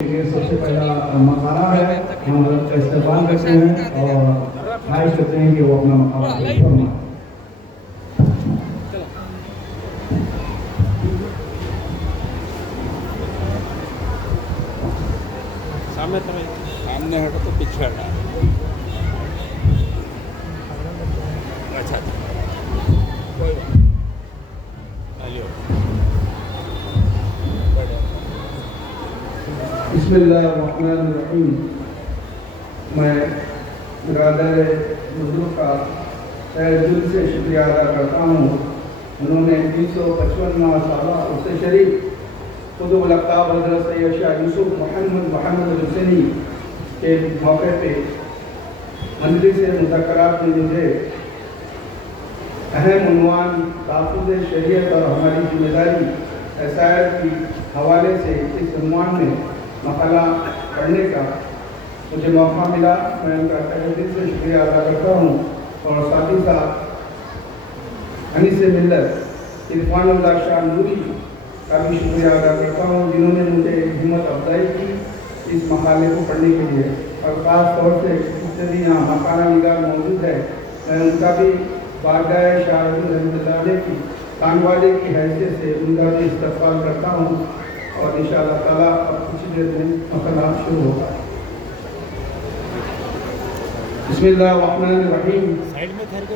ये सबसे पहला मकाना है, हम लोग का इस्तेमाल करते हैं और ख्वाहिश करते हैं कि वो अपना मकाना फरमाएं। सामने हटो तो पीछे हटा। अच्छा कोई बिस्मिल्लाहिर्रहमानिर्रहीम। मैं बिरादर बुजुर्ग का तहे दिल से शुक्रिया अदा करता हूँ। उन्होंने 355वां साल उर्स शरीफ खुद लक़ाब हज़रत सैयद शाह यूसुफ मोहम्मद हुसैनी के मौके पे मजलिस मुज़क्करात में मुझे अहम उन्वान तहफ़्फ़ुज़ शरीयत और हमारी जिम्मेदारी ऐसायर की हवाले से इस उन्वान में मकाला पढ़ने का मुझे मौका मिला। मैं उनका तहे दिल से शुक्रिया अदा करता हूँ और साथ ही साथ अनीस मिल्लत इरफानुल्लाह शाह नूरी का भी शुक्रिया अदा करता हूँ, जिन्होंने मुझे हिम्मत अफजाई की इस मकाले को पढ़ने के लिए। और ख़ास तौर से जितने भी यहाँ मकाना निगार मौजूद है, मैं उनका भी बारगाह शाह रहमतुल्लाह की कानवाले की हैसियत से उनका भी इस्तक़बाल करता हूँ और इंशाअल्लाह ताला अब कुछ देर में मकाला शुरू होगा। बिस्मिल्लाहिर्रहमानिर्रहीम।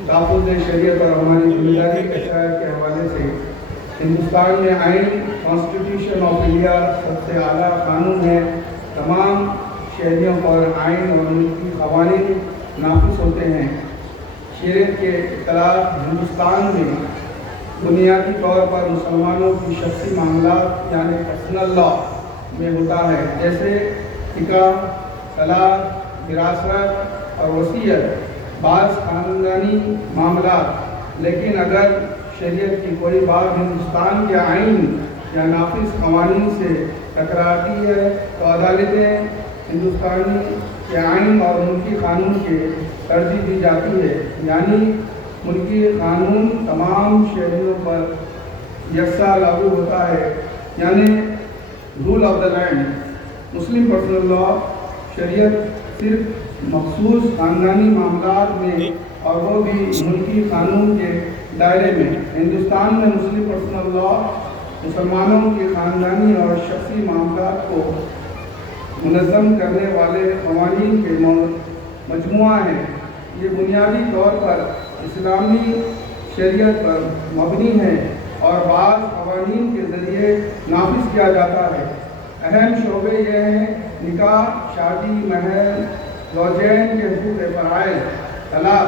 तहफ़्फ़ुज़ शरीयत और हमारी जिम्मेदारी ऐसायर के हवाले से हिंदुस्तान में आइन कॉन्स्टिट्यूशन ऑफ इंडिया सबसे आला कानून है। तमाम शहरियों पर आइन और उनकी क़वानीन नाफिज होते हैं। शरीयत के इत्तलाअ हिंदुस्तान में बुनियादी तौर पर मुसलमानों की शख्सी मामलात यानी पर्सनल लॉ में होता है, जैसे निकाह, तलाक, विरासत और वसीयत, बाज़ ख़ानदानी मामलात। लेकिन अगर शरीयत की कोई बात हिंदुस्तान के आइन या नाफिज क़वानीन से टकराती है तो अदालतें हिंदुस्तानी के आइन और मुल्की क़ानून के तरजीह दी जाती है, यानी मुल्की क़ानून तमाम शहरियों पर यकसा लागू होता है, यानी rule of the land. Muslim personal law शरीयत सिर्फ मखसूस ख़ानदानी मामलात में और वो भी मुल्की क़ानून के दायरे में। हिंदुस्तान में मुस्लिम पर्सनल लॉ मुसलमानों के ख़ानदानी और शख्सी मामलात को मुनज़्ज़म करने वाले क़वानीन के मजमुआ है। ये बुनियादी तौर पर इस्लामी शरीयत पर मबनी है और बाज़ क़वानीन के ज़रिए नाफिज किया जाता है। अहम शोबे ये हैं निकाह, शादी, महर, ज़ौजैन के हुकूक़ फ़राइज़, तलाक,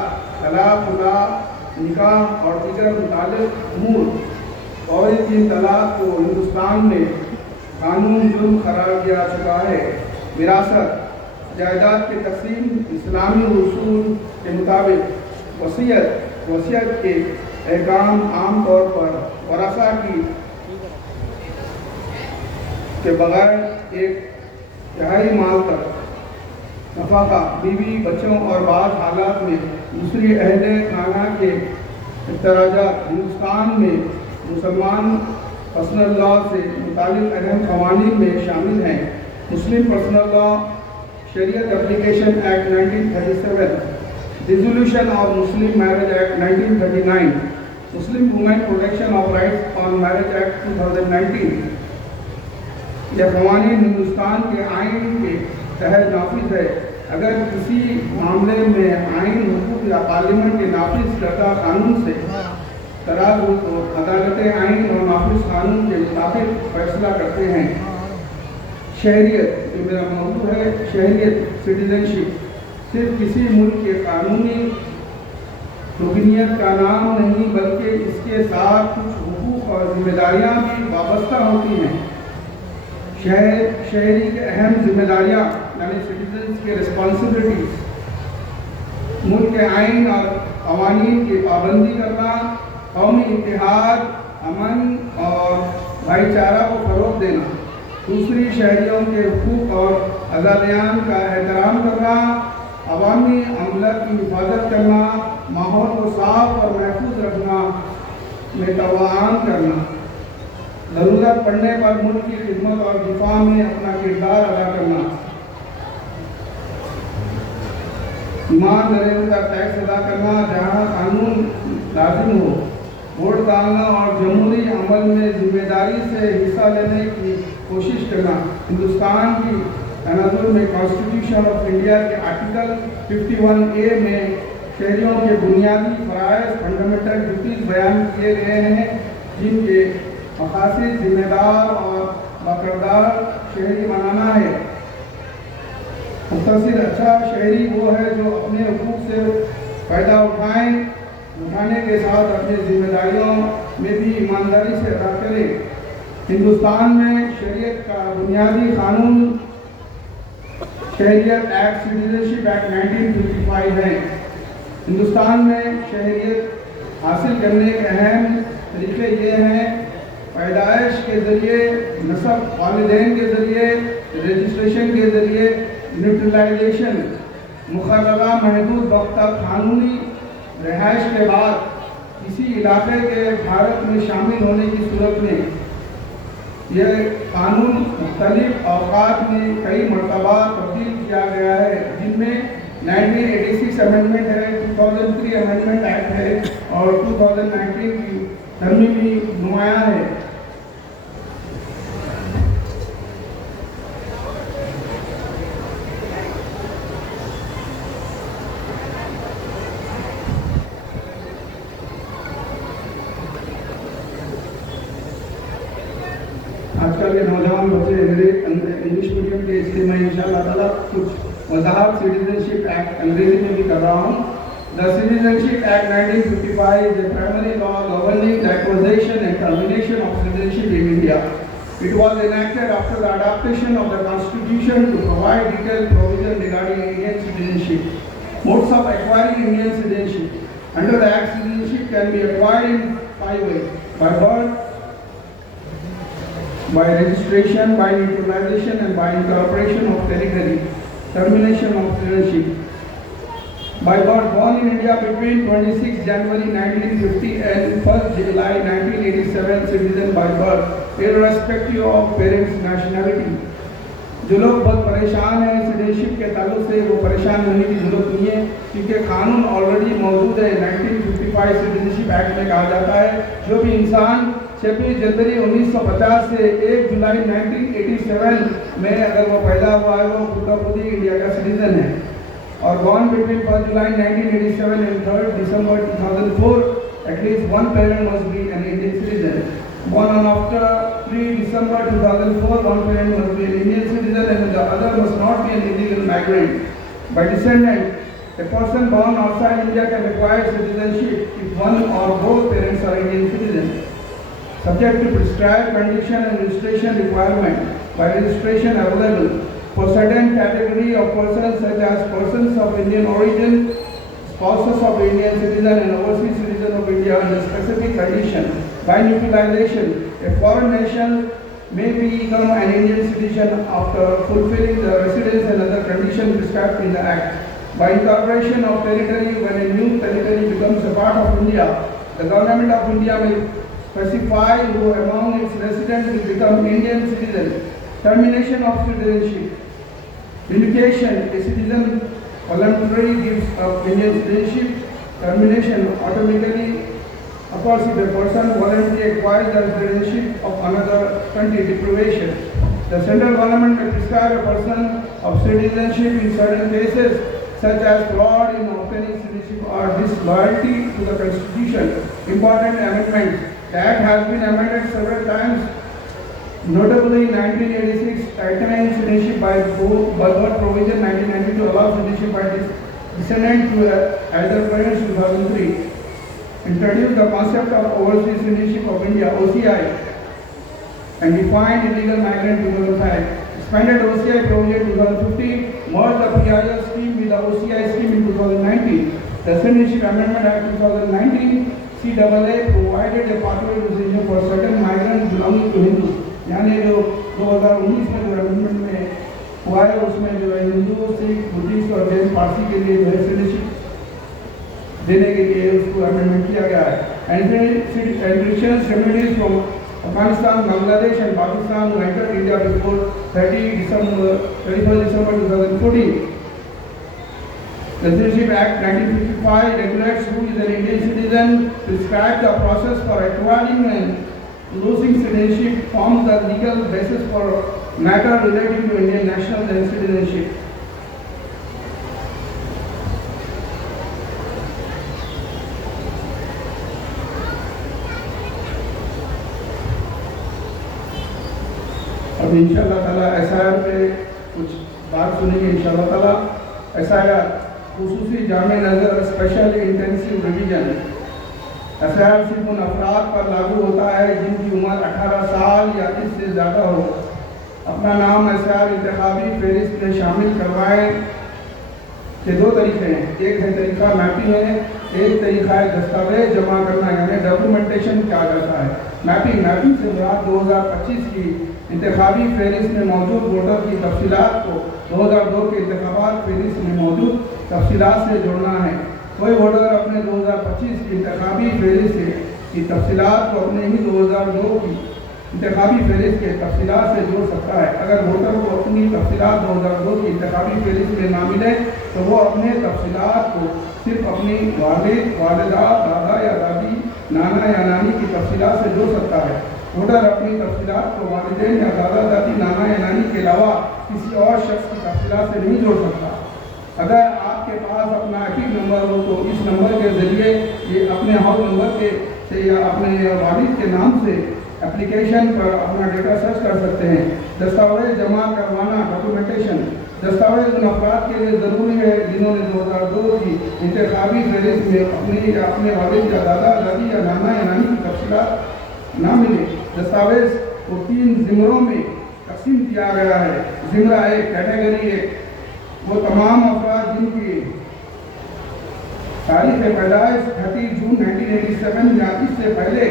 खुला, निकाह और दीगर मुताल्लिक़ अमूर। और इन तलाक को हिंदुस्तान में कानून जुर्म करार दिया चुका है। विरासत, जायदाद की तक़सीम इस्लामी उसूल के मुताबिक। वसीयत के अहकाम आम तौर पर वरासा के बगैर एक तिहाई माल तक नफ़ाका बीवी, बच्चों और बाज़ हालात में दूसरी अहले खाना के इख्तराजात। हिंदुस्तान में मुसलमान पर्सनल लॉ से मुतालिक अहम क़वानीन में शामिल हैं मुस्लिम पर्सनल लॉ, शरीयत application act 1937, dissolution of Muslim marriage act 1939, Muslim women protection of rights on marriage act 2019। यह क़वानीन हिंदुस्तान के आइन के तहत नाफिज है। अगर किसी मामले में आइन, हुकूक या पार्लियामेंट के नाफिज करदा कानून से तराज हो तो अदालतें आइन और नाफिज कानून के मुताबिक फैसला करते हैं। शहरियत, जो मेरा मौजूद है, शहरियत सिटीजनशिप सिर्फ किसी मुल्क के कानूनी रुकनियत का नाम नहीं, बल्कि इसके साथ कुछ हुकूक और जिम्मेदारियाँ भी वाबस्ता होती हैं। शहरी के अहम जिम्मेदारियाँ यानी सिटीजन्स के रिस्पॉन्सिबिलिटीज़, मुल्क के आइन और क़वानीन की पाबंदी करना, कौमी इत्तेहाद, अमन और भाईचारा को फ़रोग़ देना। दूसरी, शहरियों के हुकूक और आज़ादियान का एहतराम करना, अवामी अमला की हिफाजत करना, माहौल को साफ और महफूज रखना में तवान करना। ضرورت پڑنے پر ملک کی خدمت اور دفاع میں اپنا کردار ادا کرنا، ایمان ضرور کا ٹیکس ادا کرنا جہاں قانون لازم ہو، ووٹ ڈالنا اور جمہوری عمل میں ذمہ داری سے حصہ لینے کی کوشش کرنا۔ ہندوستان کی تناظر میں کانسٹیٹیوشن آف انڈیا کے آرٹیکل 51A میں شہریوں کے بنیادی فرائض فنڈامنٹل ڈیوٹیز بیان کیے گئے ہیں، جن کے مقاصد ذمہ دار اور باکردار شہری بنانا ہے۔ مختصر اچھا شہری وہ ہے جو اپنے حقوق سے فائدہ اٹھانے کے ساتھ اپنی ذمہ داریوں میں بھی ایمانداری سے ادا کرے۔ ہندوستان میں شریعت کا بنیادی قانون شہریت ایکٹ، سٹیزنشپ ایکٹ 1955 ہے۔ ہندوستان میں شہریت حاصل کرنے کے اہم طریقے یہ ہیں: پیدائش کے ذریعے، نسب، والدین کے ذریعے، رجسٹریشن کے ذریعے، نیوٹرلائزیشن، مقررہ محدود وقت تک قانونی رہائش کے بعد کسی علاقے کے بھارت میں شامل ہونے کی صورت میں۔ یہ قانون مختلف اوقات میں کئی مرتبہ تبدیل کیا گیا ہے، جن میں 1986 امینڈمنٹ ہے، 2003 امینڈمنٹ ایکٹ ہے اور 2019 کی ترمیمی نمایاں ہے۔ آج کل کے نوجوان بچے انگلش میڈیم کے، اس لیے میں انشاءاللہ تعالیٰ کچھ وضاحت سٹیزنشپ ایکٹ انگریزی میں بھی کر رہا ہوں۔ The Citizenship Act 1955 is a primary law governing the acquisition and termination of citizenship in India. It was enacted after the adoption of the Constitution to provide detailed provision regarding Indian citizenship. Modes of acquiring Indian citizenship. Under the Act, citizenship can be acquired in 5 ways: by birth, by registration, by naturalization, and by incorporation of territory. Termination of citizenship. By birth, born in India between 26 January 1950 and 1st July 1987, citizen by birth, irrespective of parents' nationality. جو لوگ بہت پریشان ہیں citizenship کے تعلق سے، وہ پریشان ہونے کی ضرورت نہیں ہے، کیونکہ قانون آلریڈی موجود ہے۔ 1955 سٹیزنشپ ایکٹ میں کہا جاتا ہے جو بھی انسان 26 جنوری 1950 سے 1 جولائی 1987 میں اگر وہ پیدا ہوا ہے، وہ خود بخود ہی انڈیا کا سٹیزن ہے۔ اور born between 1st July 1987 and 3rd December 2004, at least one parent must be an Indian citizen. Born on after 3 December 2004, one parent must be an Indian citizen and the other must not be an illegal migrant. By descendant, a person born outside India can acquire citizenship if one or both parents are Indian citizens. Subject to prescribed condition and registration requirement. By registration available for certain category of persons such as persons of Indian origin, spouses of Indian citizen and overseas citizen of India under specific condition. By naturalization, a foreign nation may become an Indian citizen after fulfilling the residence and other conditions prescribed in the Act. By incorporation of territory, when a new territory becomes a part of India, the government of India may specify who among its residents will become Indian citizens. Termination of citizenship. Indication, a citizen voluntarily gives up Indian citizenship. Termination automatically occurs if a person voluntarily acquires the citizenship of another country. Deprivation. The central government may prescribe a person of citizenship in certain cases, such as fraud in obtaining citizenship or disloyalty to the Constitution. Important amendments. The Act has been amended several times. Notably, 1986, tightening citizenship by birth provision, 1990 to allow citizenship by descendant to either parents, 2003. Introduced the concept of overseas citizenship of India, OCI, and defined illegal migrant 2005. Expanded OCI provision 2015, merged the PIL scheme with the OCI scheme in 2019. The Citizenship Amendment Act 2019, CAA, provided a pathway to citizenship for certain migrants belonging to Hindus. یعنی جو 2019 میں جو amendment میں ہوا ہے اس میں جو ہے ہندو، سکھ، بدھسٹ اور جین پارسی کے لیے جو ہے سٹیزنشپ دینے کے لیے اس کو امینڈمنٹ کیا گیا ہے. And remedies from Afghanistan, Bangladesh and Pakistan who entered India before 31st December 2014. The Citizenship Act 1955 regulates who is an Indian citizen, prescribes the process for acquiring and losing citizenship, forms the legal basis for matter relating to Indian national and citizenship. अब इंशाअल्लाह ताला SIR पे कुछ बात सुनेंगे इंशाअल्लाह ताला। SIR खुसूसी जामे नज़र स्पेशल इंटेंसिव रिवीजन। एसआईआर सिर्फ उन अफराद पर लागू होता है जिनकी उम्र 18 साल या इससे ज़्यादा हो, अपना नाम एसआईआर इंतखाबी फहरिस्त में शामिल करवाएं। के दो तरीके हैं, एक है तरीका मैपिंग है, एक तरीका है दस्तावेज जमा करना यानी डॉक्यूमेंटेशन किया जाता है। मैपिंग से मुराद 2025 की इंतखाबी फहरिस्त में मौजूद वोटर की तफसीलात को 2002 के इंतखाबात फहरिस्त में मौजूद तफसीलात से जोड़ना है। कोई वोटर अपने 2025 की इंतखाबी फहरिस्त की तफसीलात को अपने ही 2002 की इंतखाबी फहरिस्त के तफसीलात से जोड़ सकता है। अगर वोटर को अपनी तफसीलात 2002 की इंतखाबी फहरिस्त में ना मिले तो वो अपने तफसीलात को सिर्फ अपनी वालिद, वालिदा, दादा या दादी, नाना या नानी की तफसीलात से जोड़ सकता है। वोटर अपनी तफसीलात को वालिदैन या दादा दादी, नाना या नानी के अलावा किसी और शख्स की तफसीलात से नहीं जोड़ सकता। अगर आपके पास अपना एपिक नंबर हो तो इस नंबर के ज़रिए ये अपने हाउस नंबर के से या अपने वालिद के नाम से एप्लीकेशन पर अपना डेटा सर्च कर सकते हैं। दस्तावेज जमा करवाना डॉक्यूमेंटेशन। दस्तावेज उन अफराद के लिए ज़रूरी है जिन्होंने 2002 की इंतखाबी फहरिस्त में अपने वालिद या दादा दादी या नाना या नानी की तफसीलात ना मिले। दस्तावेज को 3 ज़िमरों में तकसीम किया गया है। ज़िमरा 1 कैटेगरी 1 वो तमाम अफराद जिनकी तारीख़ पैदाइश 30 जून 1987 या इससे पहले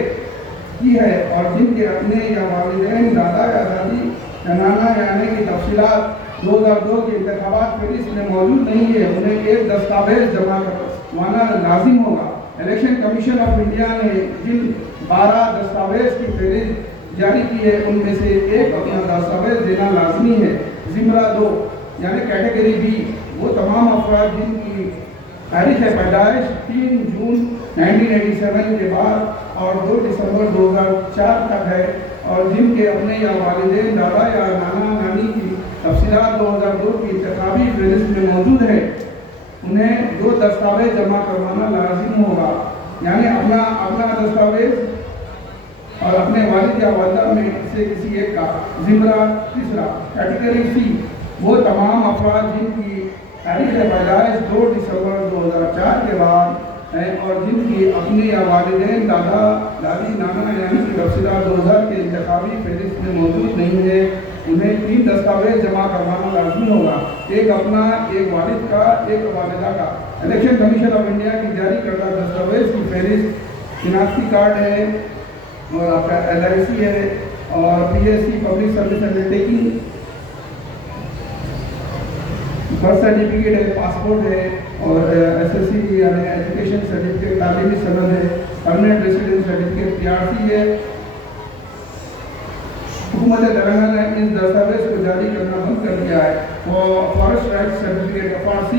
की है और जिनके अपने या वालिदैन, दादा या दादी या नाना या नानी की तफसीलात 2002 के इंतखाबात फहरिस्त में मौजूद नहीं है, उन्हें एक दस्तावेज जमा करवाना लाजिम होगा। इलेक्शन कमीशन ऑफ इंडिया ने जिन 12 दस्तावेज की फहरिस्त जारी की है उनमें से एक अपना दस्तावेज देना लाजमी है। ज़िमरा 2 यानी कैटेगरी बी वो तमाम अफराद जिनकी तारीख़ पैदाइश 3 जून 1987 के बाद और 2 दिसंबर 2004 तक है और जिनके अपने या वालिदैन, दादा या नाना नानी की तफसीलात 2002 की इंतखाबी फहरिस्त में मौजूद है, उन्हें 2 दस्तावेज जमा करवाना लाजिम होगा। यानी अपना दस्तावेज और अपने वालिद या वालिदा में से किसी एक का। ज़िमरा 3 कैटेगरी सी वो तमाम अफराद जिनकी तारीख़ पैदाइश 2 दिसंबर 2004 के बाद हैं और जिनकी अपने या वालिदैन, दादा दादी, नाना नानी की तफसीलात 2000 के इंतखाबी फहरिस्त में मौजूद नहीं है, उन्हें 3 दस्तावेज जमा करवाना लाजमी होगा। एक अपना, एक वालिद का, एक वालिदा का। इलेक्शन कमीशन ऑफ इंडिया की जारी करदा दस्तावेज की फहरिस्त शिनाख्ती कार्ड है और आपका LIC है और PSC public service undertaking, birth certificate है, पासपोर्ट है और SSC यानी एजुकेशन सर्टिफिकेट तालीमी सनद है, परमानेंट रेसिडेंस सर्टिफिकेट PRC है। हुकूमत तेलंगाना ने इस दस्तावेज को जारी करना बंद कर दिया है। वो फॉरेस्ट राइट्स सर्टिफिकेट FRC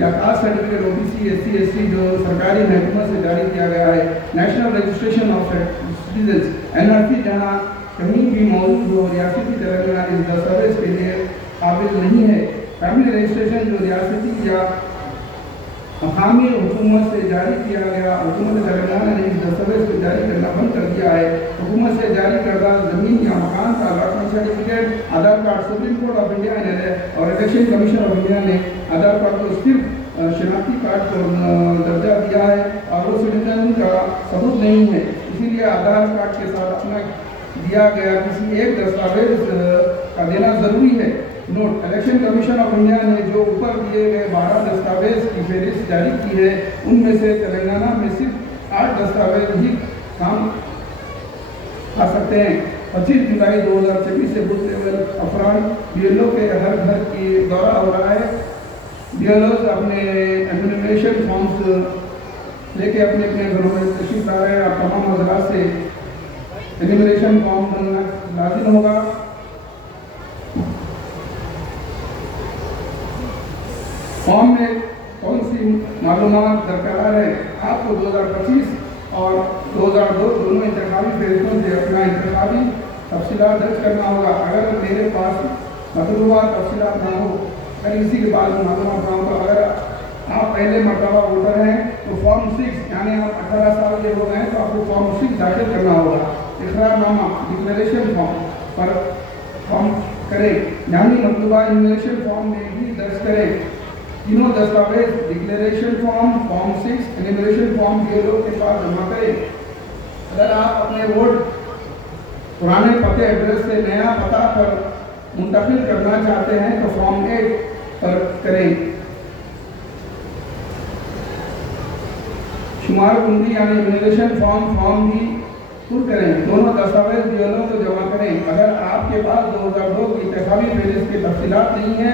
या caste certificate OBC SC ST जो सरकारी महकमा से जारी किया गया है। National registration of citizens NRC जहाँ कहीं भी मौजूद हो, रियासती तेलंगाना इस दस्तावेज के लिए काबिल नहीं है। फैमिली रजिस्ट्रेशन जो रियासती या मकामी हुकूमत से जारी किया गया, हुकूमत तेलंगाना ने इस दस्तावेज को जारी करना बंद कर दिया है। हुकूमत से जारी करदा ज़मीन या मकान का allotment certificate, Aadhaar card supreme court of India ने और इलेक्शन कमीशन ऑफ इंडिया ने आधार कार्ड को सिर्फ शनाख्ती कार्ड को दर्जा दिया है और वो सिटीजन का सबूत नहीं है। इसीलिए आधार कार्ड के साथ अपना दिया गया किसी एक दस्तावेज का देना ज़रूरी है। Note, election commission of India ने जो ऊपर दिए गए 12 दस्तावेज की फहरिस्त जारी की है उनमें से तेलंगाना में सिर्फ 8 दस्तावेज ही काम आ सकते हैं। 25 जुलाई 2024 से बूथ लेवल अफराद BLO के हर घर की दौरा हो रहा है। BLOs अपने एनुमरेशन फॉर्म्स लेके अपने घरों में तशरीफ ला रहे हैं। आप तमाम हज़रात से एनिमरेशन फॉर्म बनना लाजिम होगा। फॉर्म में कौन सी मालूमात दरकार है, आपको 2025 और 2002 दोनों इंतखाबी फहरिस्तों से अपना इंतखाबी तफसीलात दर्ज करना होगा। अगर मेरे पास मतलूबा तफसीलात ना हो, अगर इसी के बाद मालूमात ना हो, तो अगर आप पहले मरतबा वोटर हैं तो फॉर्म 6 यानी आप 18 साल के हो गए हैं तो आपको फॉर्म 6 दाखिल करना होगा। इकरारनामा डिक्लेरेशन फॉर्म पर फॉर्म करें, यानी मतलूबा इन्वेशन फॉर्म में भी दर्ज करें तीनों दस्तावेज declaration form, form 6, enumeration form BLO के पास जमा करें। अगर आप अपने वोट पुराने पते एड्रेस से नया पता पर मुंतकिल करना चाहते हैं तो फॉर्म 8 पर करें। शुमार कुंडी यानी एनिमरेशन फॉर्म भी पुर करें। दोनों दस्तावेज BLO को जमा करें। अगर आपके पास 2002 की इंतखाबी फहरिस्त की तफसीलात नहीं है,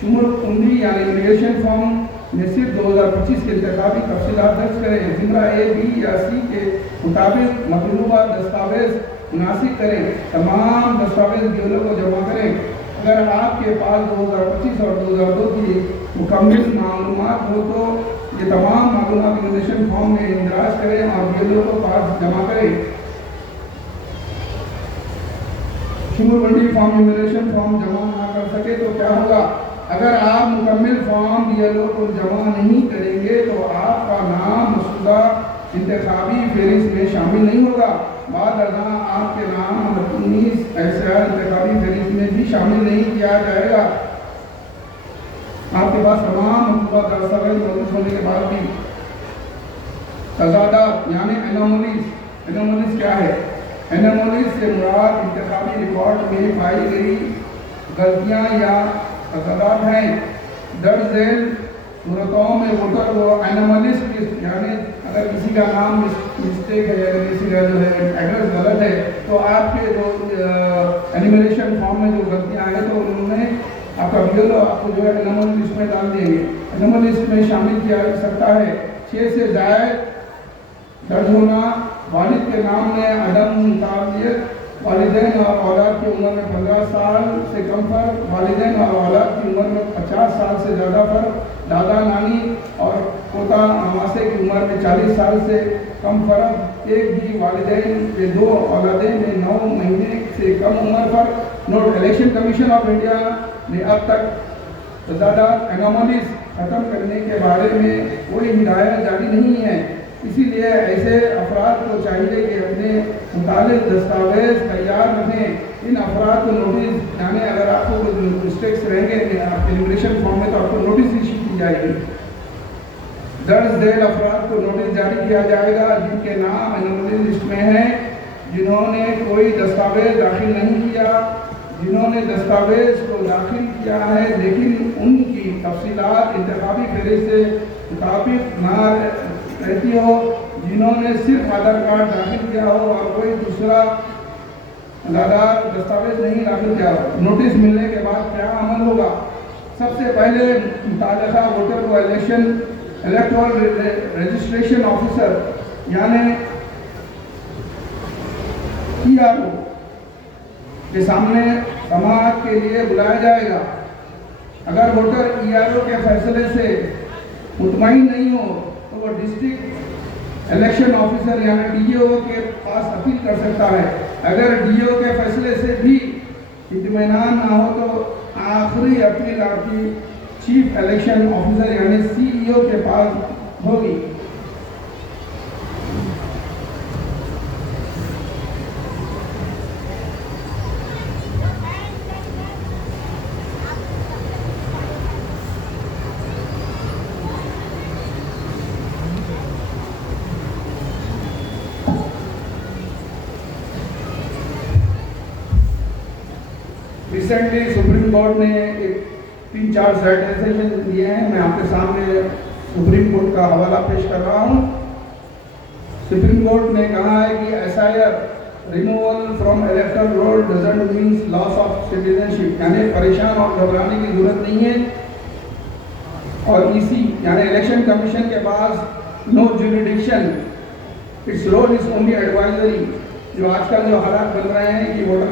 शुमार कुंडी यानी एनिमरेशन फॉर्म में सिर्फ 2025 के इंतखाबी तफसीलात दर्ज करें। ज़िमरा A, B या C के मुताबिक मतलूबा दस्तावेज मुनासिब करें। तमाम दस्तावेज BLO को जमा करें। अगर आपके पास 2025 और 2002 की मुकम्मल मालूमात हो तो ये तमाम मालूमात एनिमरेशन फॉर्म में इंदराज करें और BLO को पास जमा करें। शुमार कुंडी फॉर्म एनिमरेशन फॉर्म जमा ना कर सके तो क्या होगा? अगर आप मुकम्मल फॉर्म BLO को जमा नहीं करेंगे तो आपका नाम मसूदा इंतखाबी फहरिस्त में शामिल नहीं होगा। बाद आपके नाम 19 SR इंतखाबी फहरिस्त में भी शामिल नहीं किया जाएगा। आपके पास तमाम मतलूबा दस्तावेज मौजूद होने के बाद भी तजादात यानी एनोमलीज क्या है? एनोमलीज से मुराद इंतखाबी रिकॉर्ड में पाई गई गलतियाँ या तजादात हैं। दर्ज झेल सूरतों में वोटर को एनोमलीज लिस्ट यानी अगर किसी का नाम मिस्टेक है या किसी का जो है एड्रेस गलत है तो आपके जो एनिमरेशन फॉर्म में जो गलतियाँ हैं तो उन्होंने आपका BLO आपको जो है एनोमल लिस्ट में डाल देंगे। एनोमल लिस्ट में शामिल किया जा सकता है 6 से ज़ायद दर्ज होना, वालिद के नाम में अदम मुताबियत, वालिदैन और औलाद की उम्र में 15 साल से कम फर्क, वालिदैन और औलाद की उम्र में 50 साल से ज़्यादा फर्क, दादा नानी और पोता अमासे की उम्र में 40 साल से कम फर्क, एक ही वालिदैन के 2 औलादें में 9 महीने से कम उम्र फर्क। Note: election commission of India ने अब तक तजादात एनोमलीज ख़त्म करने के बारे में कोई हिदायत जारी नहीं है। इसीलिए ऐसे अफराद को चाहिए कि अपने मुतालिक दस्तावेज तैयार रखें। इन अफराद को नोटिस यानी अगर आपको कुछ मिस्टेक्स रहेंगे एनिमरेशन फॉर्म में तो आपको नोटिस इशू की जाएगी। दर्ज झेल अफराद को नोटिस जारी किया जाएगा जिनके नाम एनोमली लिस्ट में हैं, जिन्होंने कोई दस्तावेज दाखिल नहीं किया, जिन्होंने दस्तावेज को दाखिल किया है लेकिन उनकी तफसीलात इंतखाबी फहरिस्त से मुताबिक ना रहती हो, जिन्होंने सिर्फ आधार कार्ड दाखिल किया हो और कोई दूसरा लादार दस्तावेज नहीं दाखिल किया हो। नोटिस मिलने के बाद क्या अमल होगा? सबसे पहले मुताल्लिका वोटर को इलेक्टोरल रजिस्ट्रेशन ऑफिसर यानी PRO के सामने समाअत के लिए बुलाया जाएगा। अगर वोटर ERO के फैसले से मुतमईन नहीं हो तो वो डिस्ट्रिक्ट इलेक्शन ऑफिसर यानी DO के पास अपील कर सकता है। अगर DO के फैसले से भी इत्मीनान ना हो तो आखिरी अपील आपकी चीफ इलेक्शन ऑफिसर यानी CEO के पास होगी। रिसेंटली सुप्रीम कोर्ट ने एक 3-4 साइटेशन दिए हैं। मैं आपके सामने सुप्रीम कोर्ट का हवाला पेश कर रहा हूँ। सुप्रीम कोर्ट ने कहा है कि SIR removal from electoral roll doesn't means loss of citizenship यानी परेशान और घबराने की जरूरत नहीं है। और EC यानी इलेक्शन कमीशन के पास no jurisdiction, it's role is only advisory جو آج کل جو حالات بن رہے ہیں کہ ووٹر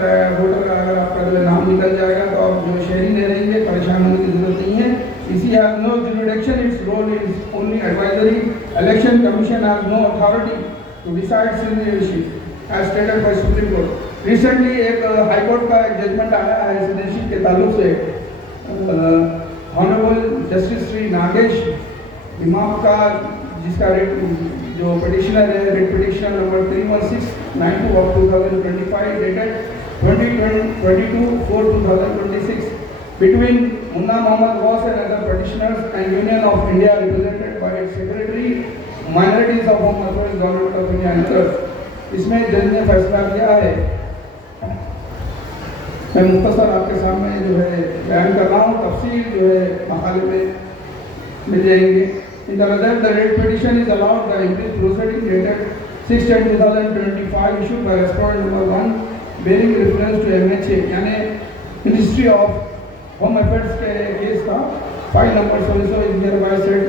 کا اگر آپ کا جو نام نکل جائے گا تو آپ جو شہری نہیں رہیں گے، پریشان ہونے کی ضرورت نہیں ہے. EC has no jurisdiction, its role is only advisory. Election Commission has no authority to decide citizenship, as stated by Supreme Court. Recently ایک ہائی کورٹ کا ایک ججمنٹ آیا ہے citizenship کے تعلق سے. Honorable Justice Sri Nagesh Imam کا جس کا جو پٹیشنر ہے writ petition number 31692 of 2025 dated 22/4/2026 between Munna Mohammad Ghaus and other petitioners and Union of India represented by its secretary, minorities of Home Affairs, Government of India and others. اس میں جج نے فیصلہ کیا ہے. میں مختصر آپ کے سامنے جو ہے بیان کر رہا ہوں، تفصیل جو ہے مقالے میں مل جائیں گے. In the result, the writ petition is allowed the English proceeding dated 6/10/2025 issued by respondent number 1 bearing reference to MHA یعنی Ministry of Home Affairs کے کیس کا file number so is hereby set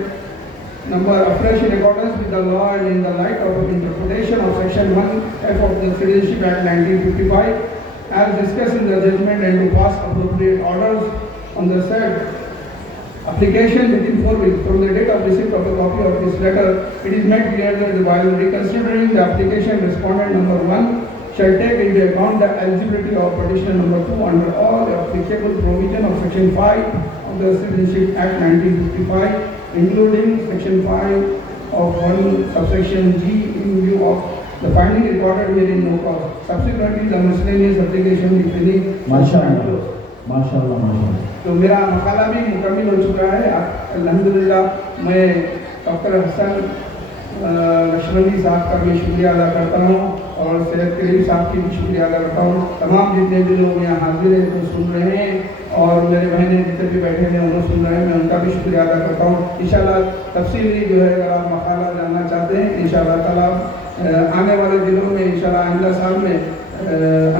number afresh in accordance with the law and in the light of interpretation of section 1F of the Citizenship Act 1955 as discussed in the judgment and to pass appropriate orders on the said application within 4 weeks from the date of receipt of a copy of this letter. It is made clear that while reconsidering the application, respondent number 1 shall take into account the eligibility of petitioner number 2 under all applicable provision of section 5 of the Citizenship Act 1955, including section 5 of 1 subsection G in view of the finding recorded herein no cause. Subsequently, the miscellaneous application will be finished. ماشاءاللہ تو میرا مقالہ بھی مکمل ہو چکا ہے. الحمدللہ میں ڈاکٹر حسن لکشمنی صاحب کا بھی شکریہ ادا کرتا ہوں اور سید کریم صاحب کی بھی شکریہ ادا کرتا ہوں. تمام جتنے بھی لوگ یہاں حاضر ہیں وہ سن رہے ہیں اور میرے بہنیں جتنے بھی بیٹھے ہیں انہوں سن رہے ہیں، میں ان کا بھی شکریہ ادا کرتا ہوں. انشاءاللہ تفصیلی جو ہے اگر آپ مقالہ جاننا چاہتے ہیں انشاءاللہ تعالیٰ آنے والے دنوں میں انشاءاللہ آئندہ سال میں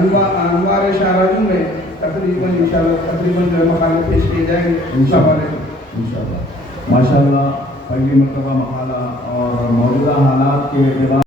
انوار شاہراجوں میں تقریباً جو ہے مقالے پیش کیے جائیں گے. السلام علیکم. انشاءاللہ ماشاءاللہ پہلی مرتبہ مقالہ اور موجودہ حالات کے اعتبار